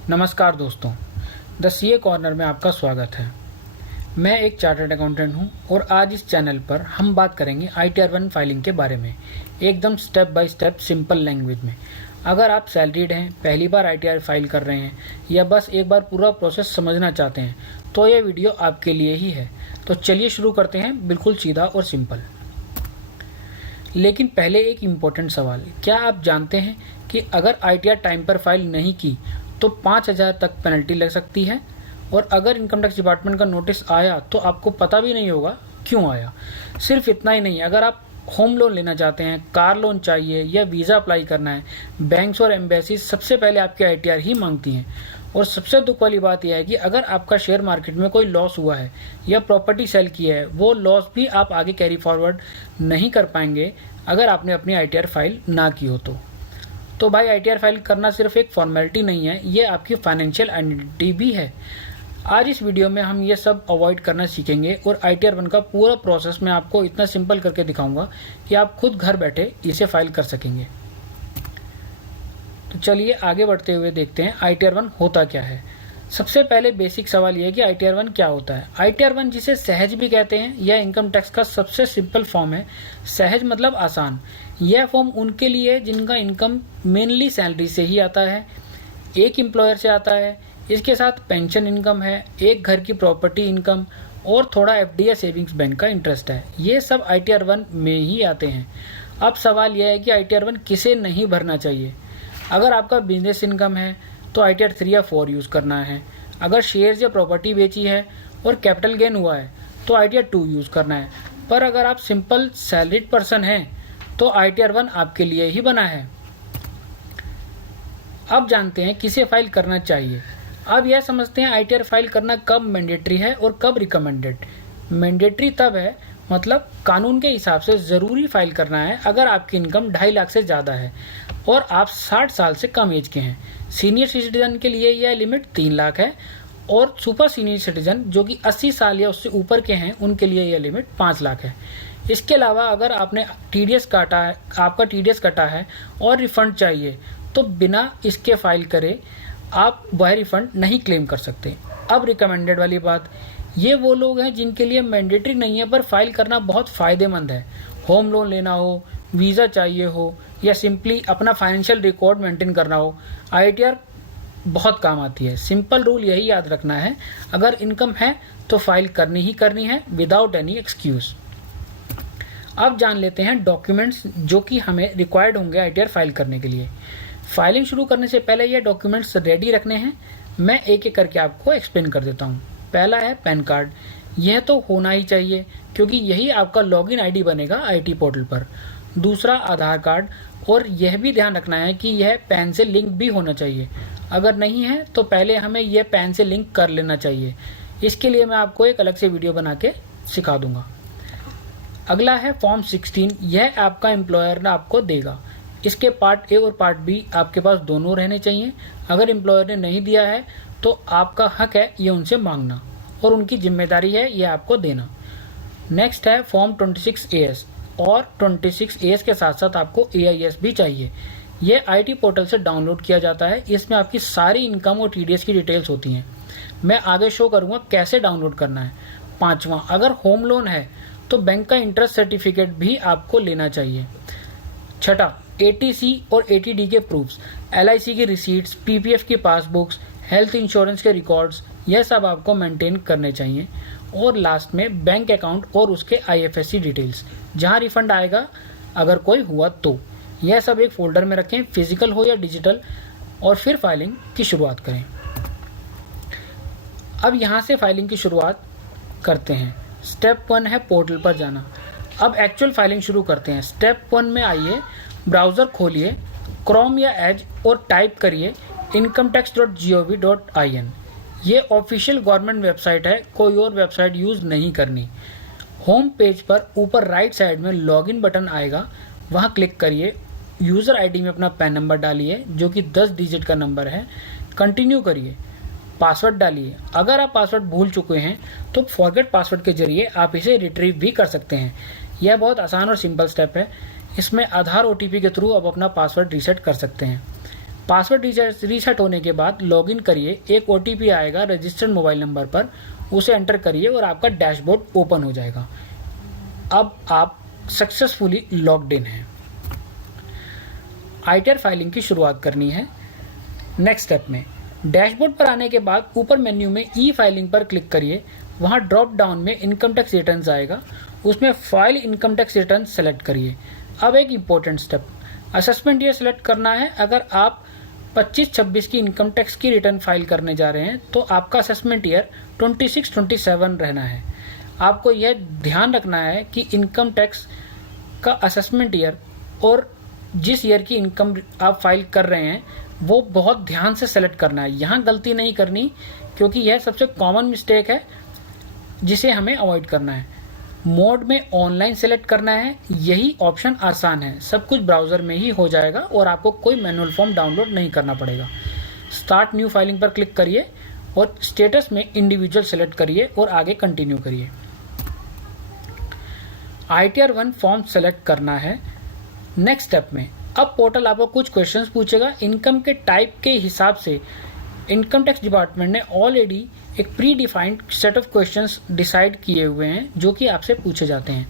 नमस्कार दोस्तों, the CA corner में आपका स्वागत है। मैं एक चार्टर्ड अकाउंटेंट हूं और आज इस चैनल पर हम बात करेंगे ITR-1 फाइलिंग के बारे में, एकदम step by step simple language में। अगर आप सैलरीड हैं, पहली बार ITR फाइल कर रहे हैं या बस एक बार पूरा प्रोसेस समझना चाहते हैं तो यह वीडियो आपके लिए ही है। तो चलिए शुरू करते हैं, बिल्कुल सीधा और सिंपल। लेकिन पहले एक इम्पोर्टेंट सवाल, क्या आप जानते हैं कि अगर ITR टाइम पर फाइल नहीं की तो 5,000 तक पेनल्टी लग सकती है, और अगर इनकम टैक्स डिपार्टमेंट का नोटिस आया तो आपको पता भी नहीं होगा क्यों आया। सिर्फ इतना ही नहीं, अगर आप होम लोन लेना चाहते हैं, कार लोन चाहिए या वीज़ा अप्लाई करना है, बैंक्स और एम्बेसी सबसे पहले आपके ITR ही मांगती हैं। और सबसे दुख वाली बात यह है कि अगर आपका शेयर मार्केट में कोई लॉस हुआ है या प्रॉपर्टी सेल की है, वो लॉस भी आप आगे कैरी फॉरवर्ड नहीं कर पाएंगे अगर आपने अपनी ITR फाइल ना की हो तो भाई ITR फाइल करना सिर्फ एक फॉर्मेलिटी नहीं है, ये आपकी फाइनेंशियल आइडेंटिटी भी है। आज इस वीडियो में हम ये सब अवॉइड करना सीखेंगे और ITR-1 का पूरा प्रोसेस मैं आपको इतना सिंपल करके दिखाऊंगा कि आप खुद घर बैठे इसे फाइल कर सकेंगे। तो चलिए आगे बढ़ते हुए देखते हैं ITR-1 होता क्या है। सबसे पहले बेसिक सवाल यह है कि ITR-1 क्या होता है। ITR-1 जिसे सहज भी कहते हैं, यह इनकम टैक्स का सबसे सिंपल फॉर्म है। सहज मतलब आसान। यह फॉर्म उनके लिए जिनका इनकम मेनली सैलरी से ही आता है, एक एम्प्लॉयर से आता है, इसके साथ पेंशन इनकम है, एक घर की प्रॉपर्टी इनकम और थोड़ा FD या सेविंग्स बैंक का इंटरेस्ट है। ये सब ITR-1 में ही आते हैं। अब सवाल यह है कि ITR-1 किसे नहीं भरना चाहिए। अगर आपका बिजनेस इनकम है तो ITR-3 या 4 यूज़ करना है। अगर शेयर्स या प्रॉपर्टी बेची है और कैपिटल गेन हुआ है तो ITR-2 यूज़ करना है। पर अगर आप सिंपल सैलरीड पर्सन हैं तो ITR-1 आपके लिए ही बना है। अब जानते हैं किसे फाइल करना चाहिए। अब यह समझते हैं ITR फाइल करना कब मैंडेटरी है और कब रिकमेंडेड। मैंडेटरी तब है, मतलब कानून के हिसाब से ज़रूरी फाइल करना है अगर आपकी इनकम 2.5 लाख से ज़्यादा है और आप 60 साल से कम एज के हैं। सीनियर सिटीजन के लिए यह लिमिट 3 लाख है और सुपर सीनियर सिटीजन जो कि 80 साल या उससे ऊपर के हैं उनके लिए यह लिमिट 5 लाख है। इसके अलावा अगर आपने TDS काटा है, आपका TDS कटा है और रिफ़ंड चाहिए तो बिना इसके फाइल करे आप वह रिफ़ंड नहीं क्लेम कर सकते। अब रिकमेंडेड वाली बात, ये वो लोग हैं जिनके लिए मैंडेटरी नहीं है पर फाइल करना बहुत फ़ायदेमंद है। होम लोन लेना हो, वीज़ा चाहिए हो या सिंपली अपना फाइनेंशियल रिकॉर्ड मेंटेन करना हो, ITR बहुत काम आती है। सिंपल रूल यही याद रखना है, अगर इनकम है तो फाइल करनी ही करनी है विदाउट एनी एक्सक्यूज़। अब जान लेते हैं डॉक्यूमेंट्स जो कि हमें रिक्वायर्ड होंगे ITR फाइल करने के लिए। फाइलिंग शुरू करने से पहले ये डॉक्यूमेंट्स रेडी रखने हैं। मैं एक एक करके आपको एक्सप्लेन कर देता हूँ। पहला है पैन कार्ड। यह तो होना ही चाहिए क्योंकि यही आपका लॉगिन ID बनेगा IT पोर्टल पर। दूसरा आधार कार्ड, और यह भी ध्यान रखना है कि यह पैन से लिंक भी होना चाहिए। अगर नहीं है तो पहले हमें यह पैन से लिंक कर लेना चाहिए। इसके लिए मैं आपको एक अलग से वीडियो बना के सिखा दूंगा। अगला है फॉर्म 16। यह आपका एम्प्लॉयर आपको देगा। इसके पार्ट A और पार्ट B आपके पास दोनों रहने चाहिए। अगर एम्प्लॉयर ने नहीं दिया है तो आपका हक है ये उनसे मांगना और उनकी जिम्मेदारी है ये आपको देना। नेक्स्ट है फॉर्म 26AS, और 26AS के साथ साथ आपको AIS भी चाहिए। ये IT पोर्टल से डाउनलोड किया जाता है। इसमें आपकी सारी इनकम और TDS की डिटेल्स होती हैं। मैं आगे शो करूँगा कैसे डाउनलोड करना है। पाँचवा, अगर होम लोन है तो बैंक का इंटरेस्ट सर्टिफिकेट भी आपको लेना चाहिए। छठा, ATC और ATD के प्रूफ्स, LIC की रिसीट्स, PPF की पासबुक्स, हेल्थ इंश्योरेंस के रिकॉर्ड्स, यह सब आपको मेंटेन करने चाहिए। और लास्ट में बैंक अकाउंट और उसके IFSC डिटेल्स, जहां रिफंड आएगा अगर कोई हुआ तो। यह सब एक फोल्डर में रखें, फिजिकल हो या डिजिटल, और फिर फाइलिंग की शुरुआत करें। अब यहाँ से फाइलिंग की शुरुआत करते हैं। स्टेप 1 है पोर्टल पर जाना। अब एक्चुअल फाइलिंग शुरू करते हैं। स्टेप 1 में आइए, ब्राउज़र खोलिए, क्रोम या एज, और टाइप करिए incometax.gov.in। ये ऑफिशियल गवर्नमेंट वेबसाइट है, कोई और वेबसाइट यूज़ नहीं करनी। होम पेज पर ऊपर राइट साइड में लॉगिन बटन आएगा, वहाँ क्लिक करिए। यूज़र ID में अपना पैन नंबर डालिए जो कि 10 डिजिट का नंबर है। कंटिन्यू करिए। पासवर्ड डालिए। अगर आप पासवर्ड भूल चुके हैं तो फॉरगेट पासवर्ड के जरिए आप इसे रिट्रीव भी कर सकते हैं। यह बहुत आसान और सिंपल स्टेप है। इसमें आधार OTP के थ्रू आप अपना पासवर्ड रीसेट कर सकते हैं। पासवर्ड रीसेट होने के बाद लॉगिन करिए, एक OTP आएगा रजिस्टर्ड मोबाइल नंबर पर, उसे एंटर करिए और आपका डैशबोर्ड ओपन हो जाएगा। अब आप सक्सेसफुली लॉग्ड इन हैं। ITR फाइलिंग की शुरुआत करनी है। नेक्स्ट स्टेप में डैशबोर्ड पर आने के बाद ऊपर मेन्यू में ई फाइलिंग पर क्लिक करिए। वहाँ ड्रॉप डाउन में इनकम टैक्स रिटर्न्स आएगा, उसमें file income tax return select करिए। अब एक important step, assessment year select करना है। अगर आप 25-26 की इनकम टैक्स की रिटर्न फाइल करने जा रहे हैं तो आपका असेसमेंट ईयर 26-27 रहना है। आपको यह ध्यान रखना है कि इनकम टैक्स का असेसमेंट ईयर और जिस ईयर की इनकम आप फाइल कर रहे हैं वो बहुत ध्यान से सेलेक्ट करना है। यहाँ गलती नहीं करनी, क्योंकि यह सबसे कॉमन मिस्टेक है जिसे हमें अवॉइड करना है। मोड में ऑनलाइन सेलेक्ट करना है, यही ऑप्शन आसान है, सब कुछ ब्राउज़र में ही हो जाएगा और आपको कोई मैनुअल फॉर्म डाउनलोड नहीं करना पड़ेगा। स्टार्ट न्यू फाइलिंग पर क्लिक करिए और स्टेटस में इंडिविजुअल सेलेक्ट करिए और आगे कंटिन्यू करिए। ITR 1 फॉर्म सेलेक्ट करना है। नेक्स्ट स्टेप में अब पोर्टल आपको कुछ क्वेश्चंस पूछेगा। इनकम के टाइप के हिसाब से इनकम टैक्स डिपार्टमेंट ने ऑलरेडी एक pre defined set of questions decide किए हुए हैं जो कि आपसे पूछे जाते हैं।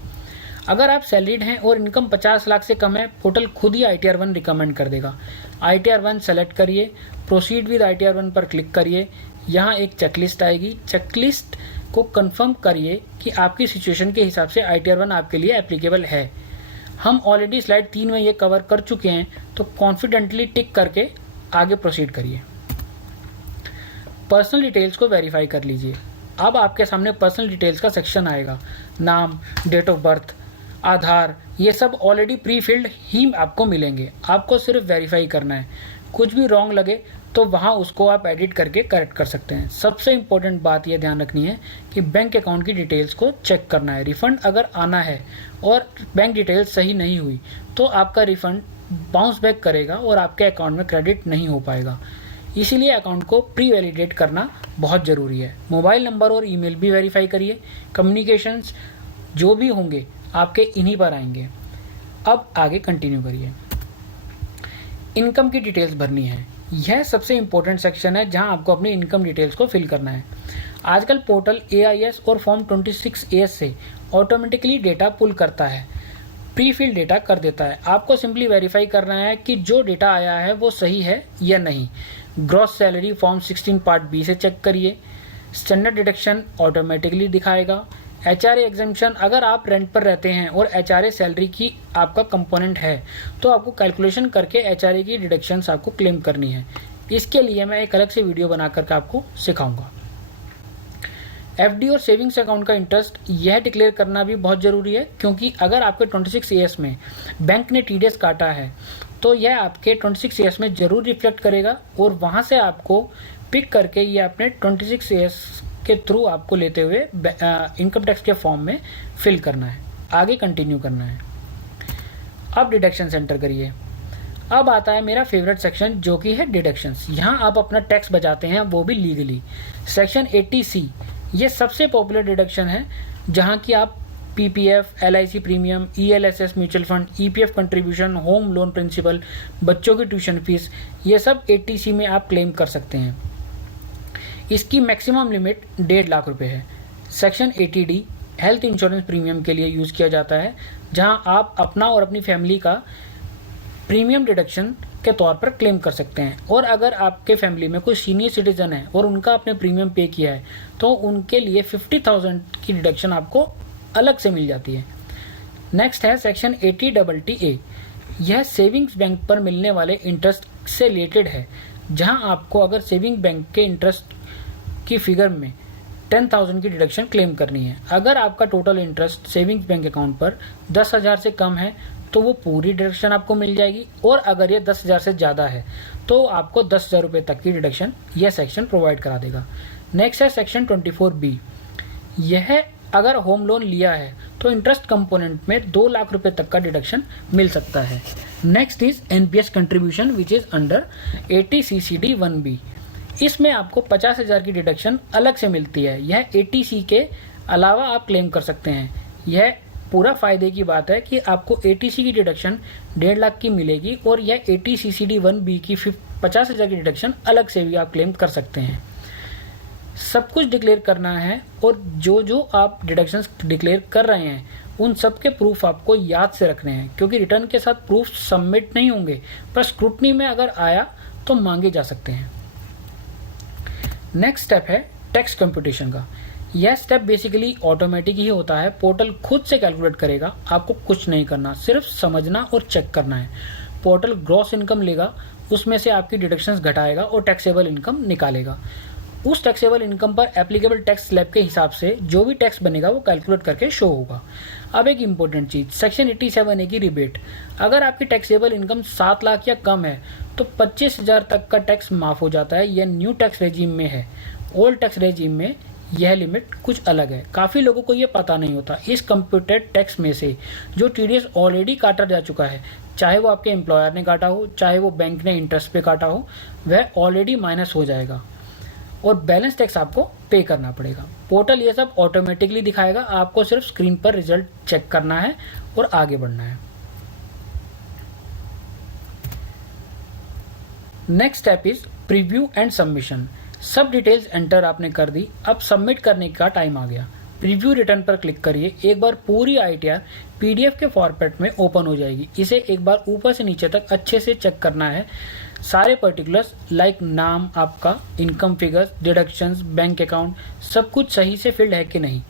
अगर आप सैलरीड हैं और इनकम 50 लाख से कम है, पोर्टल खुद ही ITR 1 रिकमेंड कर देगा। ITR 1 सेलेक्ट करिए, प्रोसीड विद ITR 1 पर क्लिक करिए। यहाँ एक चेकलिस्ट आएगी, चेकलिस्ट को कंफर्म करिए कि आपकी सिचुएशन के हिसाब से ITR 1 आपके लिए एप्लीकेबल है। हम ऑलरेडी स्लाइड 3 में ये कवर कर चुके हैं, तो कॉन्फिडेंटली टिक करके आगे प्रोसीड करिए। पर्सनल डिटेल्स को वेरीफाई कर लीजिए। अब आपके सामने पर्सनल डिटेल्स का सेक्शन आएगा। नाम, डेट ऑफ बर्थ, आधार, ये सब ऑलरेडी प्री फिल्ड ही आपको मिलेंगे। आपको सिर्फ वेरीफाई करना है। कुछ भी रॉन्ग लगे तो वहाँ उसको आप एडिट करके करेक्ट कर सकते हैं। सबसे इम्पोर्टेंट बात यह ध्यान रखनी है कि बैंक अकाउंट की डिटेल्स को चेक करना है। रिफ़ंड अगर आना है और बैंक डिटेल्स सही नहीं हुई तो आपका रिफ़ंड बाउंस बैक करेगा और आपके अकाउंट में क्रेडिट नहीं हो पाएगा। इसीलिए अकाउंट को प्री वैलिडेट करना बहुत ज़रूरी है। मोबाइल नंबर और ईमेल भी वेरीफाई करिए। कम्युनिकेशंस जो भी होंगे आपके इन्हीं पर आएंगे। अब आगे कंटिन्यू करिए। इनकम की डिटेल्स भरनी है। यह सबसे इम्पोर्टेंट सेक्शन है जहां आपको अपनी इनकम डिटेल्स को फिल करना है। आजकल पोर्टल AIS और फॉर्म 26AS से ऑटोमेटिकली डेटा पुल करता है, प्री फिल डेटा कर देता है। आपको सिंपली वेरीफाई करना है कि जो डेटा आया है वो सही है या नहीं। Gross salary form 16 part B से चेक करिए। स्टैंडर्ड डिडक्शन ऑटोमेटिकली दिखाएगा। HRA एग्जम्पशन, अगर आप रेंट पर रहते हैं और HRA सैलरी की आपका कंपोनेंट है तो आपको कैलकुलेशन करके HRA की डिडक्शंस आपको क्लेम करनी है। इसके लिए मैं एक अलग से वीडियो बना करके आपको सिखाऊंगा। FD और सेविंग्स अकाउंट का इंटरेस्ट यह डिक्लेयर करना भी बहुत ज़रूरी है, क्योंकि अगर आपके 26AS में बैंक ने TDS काटा है तो यह आपके 26AS में ज़रूर रिफ्लेक्ट करेगा और वहाँ से आपको पिक करके ये अपने 26AS के थ्रू आपको लेते हुए इनकम टैक्स के फॉर्म में फिल करना है। आगे कंटिन्यू करना है। अब डिडक्शन एंटर करिए। अब आता है मेरा फेवरेट सेक्शन जो कि है डिडक्शंस। यहाँ आप अपना टैक्स बचाते हैं, वो भी लीगली। सेक्शन 80C ये सबसे पॉपुलर डिडक्शन है, जहाँ की आप PPF, LIC premium, ELSS mutual fund, EPF contribution, home loan principal, बच्चों की ट्यूशन फीस, ये सब 80C में आप क्लेम कर सकते हैं। इसकी मैक्सिमम लिमिट 1.5 लाख रुपए है। Section 80D health insurance premium के लिए यूज़ किया जाता है, जहां आप अपना और अपनी फैमिली का प्रीमियम डिडक्शन के तौर पर क्लेम कर सकते हैं। और अगर आपके फैमिली में कोई सीनियर सिटीजन है और उनका आपने प्रीमियम पे किया है तो उनके लिए 50,000 की डिडक्शन आपको अलग से मिल जाती है। नेक्स्ट है सेक्शन 80TTA। यह सेविंग्स बैंक पर मिलने वाले इंटरेस्ट से रिलेटेड है, जहां आपको अगर सेविंग बैंक के इंटरेस्ट की फिगर में 10,000 की डिडक्शन क्लेम करनी है। अगर आपका total interest savings bank account पर 10,000 से कम है तो वो पूरी डिडक्शन आपको मिल जाएगी, और अगर ये 10,000 से ज़्यादा है तो आपको 10,000 रुपये तक की डिडक्शन यह सेक्शन प्रोवाइड करा देगा। नेक्स्ट है सेक्शन 24B। यह अगर होम लोन लिया है तो इंटरेस्ट कंपोनेंट में 2 लाख रुपए तक का डिडक्शन मिल सकता है। Next is NPS contribution which is under 80CCD 1B। इसमें आपको 50,000 की डिडक्शन अलग से मिलती है। यह 80C के अलावा आप क्लेम कर सकते हैं। यह पूरा फ़ायदे की बात है कि आपको ATC की डिडक्शन 1.5 लाख की मिलेगी और यह ATCCD1B की 50,000 की डिडक्शन अलग से भी आप क्लेम कर सकते हैं। सब कुछ डिक्लेयर करना है और जो जो आप डिडक्शंस डिक्लेयर कर रहे हैं उन सब के प्रूफ आपको याद से रखने हैं, क्योंकि रिटर्न के साथ प्रूफ सबमिट नहीं होंगे पर स्क्रूटनी में अगर आया तो मांगे जा सकते हैं। नेक्स्ट स्टेप है टैक्स कंप्यूटेशन का। यह स्टेप बेसिकली ऑटोमेटिक ही होता है, पोर्टल खुद से कैलकुलेट करेगा, आपको कुछ नहीं करना, सिर्फ समझना और चेक करना है। पोर्टल ग्रॉस इनकम लेगा, उसमें से आपकी डिडक्शंस घटाएगा और टैक्सेबल इनकम निकालेगा। उस टैक्सेबल इनकम पर एप्लीकेबल टैक्स स्लैब के हिसाब से जो भी टैक्स बनेगा वो कैलकुलेट करके शो होगा। अब एक इंपॉर्टेंट चीज़, सेक्शन 87A की रिबेट। अगर आपकी टैक्सेबल इनकम 7 लाख या कम है तो 25,000 तक का टैक्स माफ़ हो जाता है। यह न्यू टैक्स रेजिम में है। ओल्ड टैक्स रेजिम में यह लिमिट कुछ अलग है। काफ़ी लोगों को ये पता नहीं होता। इस कंप्यूटेड टैक्स में से जो TDS ऑलरेडी काटा जा चुका है, चाहे वो आपके एम्प्लॉयर ने काटा हो, चाहे वो बैंक ने इंटरेस्ट पे काटा हो, वह ऑलरेडी माइनस हो जाएगा और बैलेंस टैक्स आपको पे करना पड़ेगा। पोर्टल ये सब ऑटोमेटिकली दिखाएगा, आपको सिर्फ स्क्रीन पर रिजल्ट चेक करना है और आगे बढ़ना है। Next step is preview and submission. सब डिटेल्स एंटर आपने कर दी, अब सबमिट करने का टाइम आ गया। प्रीव्यू रिटर्न पर क्लिक करिए। एक बार पूरी ITR PDF के फॉर्मेट में ओपन हो जाएगी। इसे एक बार ऊपर से नीचे तक अच्छे से चेक करना है। सारे पर्टिकुलर्स लाइक नाम आपका, income figures, deductions, bank account, सब कुछ सही से फिल्ड है कि नहीं।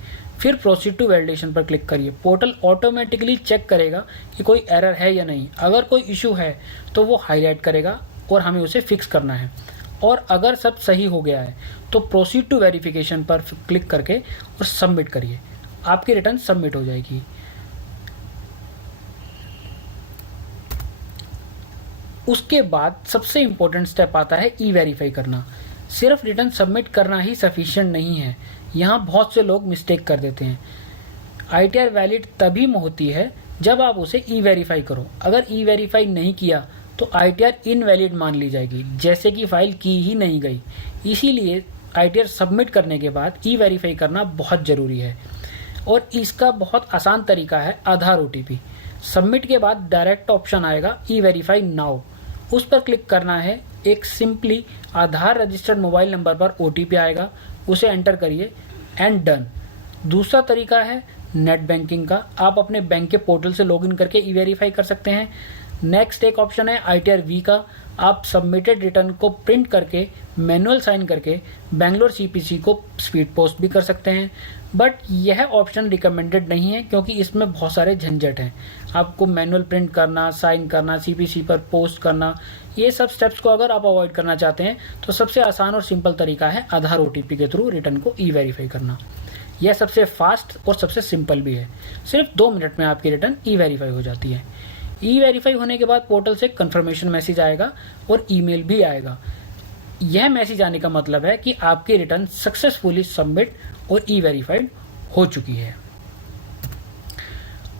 फिर प्रोसीड टू वैलिडेशन पर क्लिक करिए। पोर्टल ऑटोमेटिकली चेक करेगा कि कोई एरर है या नहीं। अगर कोई इशू है तो वो हाईलाइट करेगा और हमें उसे फिक्स करना है। और अगर सब सही हो गया है तो प्रोसीड टू वेरिफिकेशन पर क्लिक करके और सबमिट करिए। आपकी रिटर्न सबमिट हो जाएगी। उसके बाद सबसे इम्पोर्टेंट स्टेप आता है E-वेरीफाई करना। सिर्फ रिटर्न सबमिट करना ही सफिशिएंट नहीं है। यहाँ बहुत से लोग मिस्टेक कर देते हैं। ITR वैलिड तभी होती है जब आप उसे E-वेरीफाई करो। अगर E-वेरीफाई नहीं किया तो ITR इनवैलिड मान ली जाएगी, जैसे कि फाइल की ही नहीं गई। इसीलिए ITR सबमिट करने के बाद E-वेरीफाई करना बहुत ज़रूरी है और इसका बहुत आसान तरीका है आधार OTP। सबमिट के बाद डायरेक्ट ऑप्शन आएगा E-वेरीफाई नाउ, उस पर क्लिक करना है। एक सिंपली आधार रजिस्टर्ड मोबाइल नंबर पर OTP आएगा, उसे एंटर करिए एंड डन। दूसरा तरीका है नेट बैंकिंग का। आप अपने बैंक के पोर्टल से लॉगिन करके E-वेरीफाई कर सकते हैं। नेक्स्ट एक ऑप्शन है ITR V का। आप सबमिटेड रिटर्न को प्रिंट करके मैनुअल साइन करके बैंगलोर CPC को स्पीड पोस्ट भी कर सकते हैं, बट यह ऑप्शन रिकमेंडेड नहीं है क्योंकि इसमें बहुत सारे झंझट हैं। आपको मैनुअल प्रिंट करना, साइन करना, CPC पर पोस्ट करना, ये सब स्टेप्स को अगर आप अवॉइड करना चाहते हैं तो सबसे आसान और सिंपल तरीका है आधार OTP के थ्रू रिटर्न को E-वेरीफाई करना। यह सबसे फास्ट और सबसे सिंपल भी है। सिर्फ 2 मिनट में आपकी रिटर्न E-वेरीफाई हो जाती है। E-वेरीफाई होने के बाद पोर्टल से कंफर्मेशन मैसेज आएगा और ईमेल भी आएगा। यह मैसेज आने का मतलब है कि आपकी रिटर्न सक्सेसफुली सबमिट और E-वेरीफाइड हो चुकी है।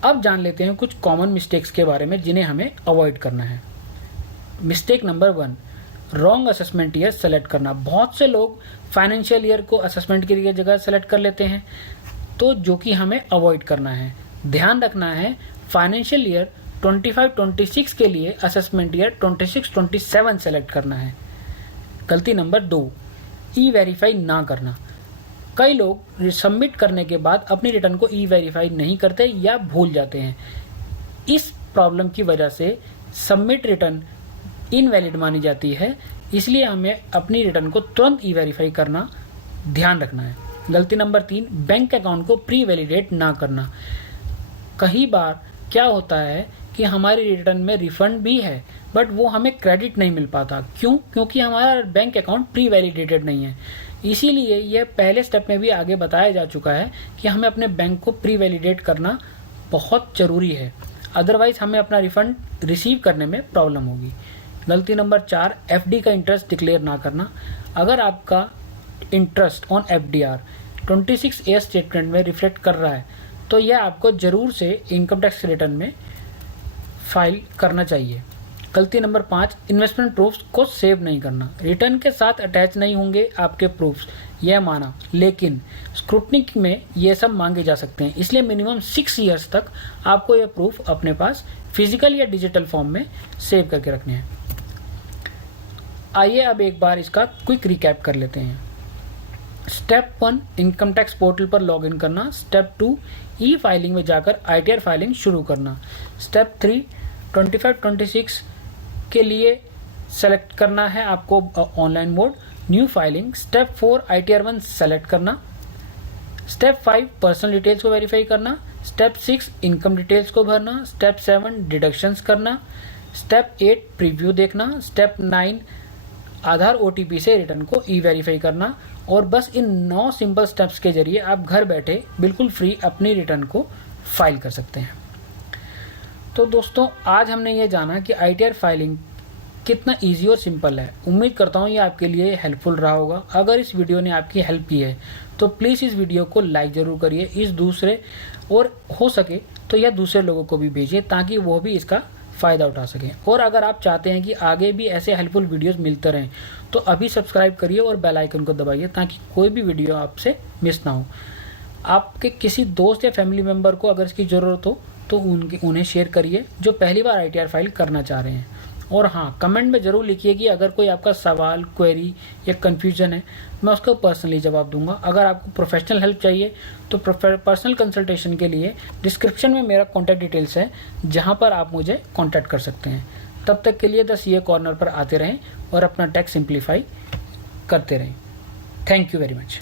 अब जान लेते हैं कुछ कॉमन मिस्टेक्स के बारे में जिन्हें हमें अवॉइड करना है। Mistake number 1, wrong assessment year select करना। बहुत से लोग फाइनेंशियल ईयर को असेसमेंट की जगह सेलेक्ट कर लेते हैं, तो जो कि हमें अवॉइड करना है। ध्यान रखना है फाइनेंशियल ईयर 25-26 के लिए असेसमेंट ईयर 26-27 सेलेक्ट करना है। गलती नंबर 2, E-वेरीफाई ना करना। कई लोग सबमिट करने के बाद अपनी रिटर्न को E-वेरीफाई नहीं करते या भूल जाते हैं। इस प्रॉब्लम की वजह से सबमिट रिटर्न इनवैलिड मानी जाती है, इसलिए हमें अपनी रिटर्न को तुरंत E-वेरीफाई करना ध्यान रखना है। गलती नंबर 3, बैंक अकाउंट को प्री वैलिडेट ना करना। कई बार क्या होता है कि हमारी रिटर्न में रिफंड भी है बट वो हमें क्रेडिट नहीं मिल पाता। क्यों? क्योंकि हमारा बैंक अकाउंट प्री वैलिडेटेड नहीं है। इसीलिए यह पहले स्टेप में भी आगे बताया जा चुका है कि हमें अपने बैंक को प्री वैलिडेट करना बहुत ज़रूरी है, अदरवाइज हमें अपना रिफंड रिसीव करने में प्रॉब्लम होगी। गलती नंबर 4, FD का इंटरेस्ट डिक्लेयर ना करना। अगर आपका interest on FDR 26A statement में रिफ्लेक्ट कर रहा है तो यह आपको ज़रूर से इनकम टैक्स रिटर्न में फाइल करना चाहिए। गलती नंबर 5, इन्वेस्टमेंट प्रूफ्स को सेव नहीं करना। रिटर्न के साथ अटैच नहीं होंगे आपके प्रूफ्स, यह माना, लेकिन स्क्रूटनी में ये सब मांगे जा सकते हैं, इसलिए मिनिमम 6 ईयर्स तक आपको ये प्रूफ अपने पास फिजिकल या डिजिटल फॉर्म में सेव करके रखने हैं। आइए अब एक बार इसका क्विक रिकैप कर लेते हैं। स्टेप 1, इनकम टैक्स पोर्टल पर लॉगिन करना। स्टेप 2, ई फाइलिंग में जाकर ITR फाइलिंग शुरू करना। स्टेप 3, 25-26 के लिए सेलेक्ट करना है आपको online mode, new filing. Step 4, ITR 1 select करना। स्टेप 5, पर्सनल डिटेल्स को वेरीफाई करना। स्टेप 6, इनकम डिटेल्स को भरना। स्टेप 7, डिडक्शंस करना। स्टेप 8, प्रीव्यू देखना। स्टेप 9, आधार OTP से रिटर्न को ई-वेरीफाई करना। और बस इन 9 सिंपल स्टेप्स के जरिए आप घर बैठे बिल्कुल फ्री अपनी रिटर्न को फाइल कर सकते हैं। तो दोस्तों, आज हमने ये जाना कि ITR फाइलिंग कितना इजी और सिंपल है। उम्मीद करता हूँ ये आपके लिए हेल्पफुल रहा होगा। अगर इस वीडियो ने आपकी हेल्प की है तो प्लीज़ इस वीडियो को लाइक ज़रूर करिए, इस दूसरे और हो सके तो यह दूसरे लोगों को भी भेजिए ताकि वो भी इसका फ़ायदा उठा सकें। और अगर आप चाहते हैं कि आगे भी ऐसे हेल्पफुल वीडियोस मिलते रहें तो अभी सब्सक्राइब करिए और बेल आइकन को दबाइए ताकि कोई भी वीडियो आपसे मिस ना हो। आपके किसी दोस्त या फैमिली मेम्बर को अगर इसकी ज़रूरत हो तो उन्हें शेयर करिए जो पहली बार ITR फाइल करना चाह रहे हैं। और हाँ, कमेंट में ज़रूर लिखिए कि अगर कोई आपका सवाल, क्वेरी या कन्फ्यूजन है, मैं उसको पर्सनली जवाब दूंगा। अगर आपको प्रोफेशनल हेल्प चाहिए तो पर्सनल कंसल्टेशन के लिए डिस्क्रिप्शन में मेरा कॉन्टैक्ट डिटेल्स है, जहां पर आप मुझे कॉन्टैक्ट कर सकते हैं। तब तक के लिए द CA कॉर्नर पर आते रहें और अपना टैक्स सिंप्लीफाई करते रहें। Thank you very much.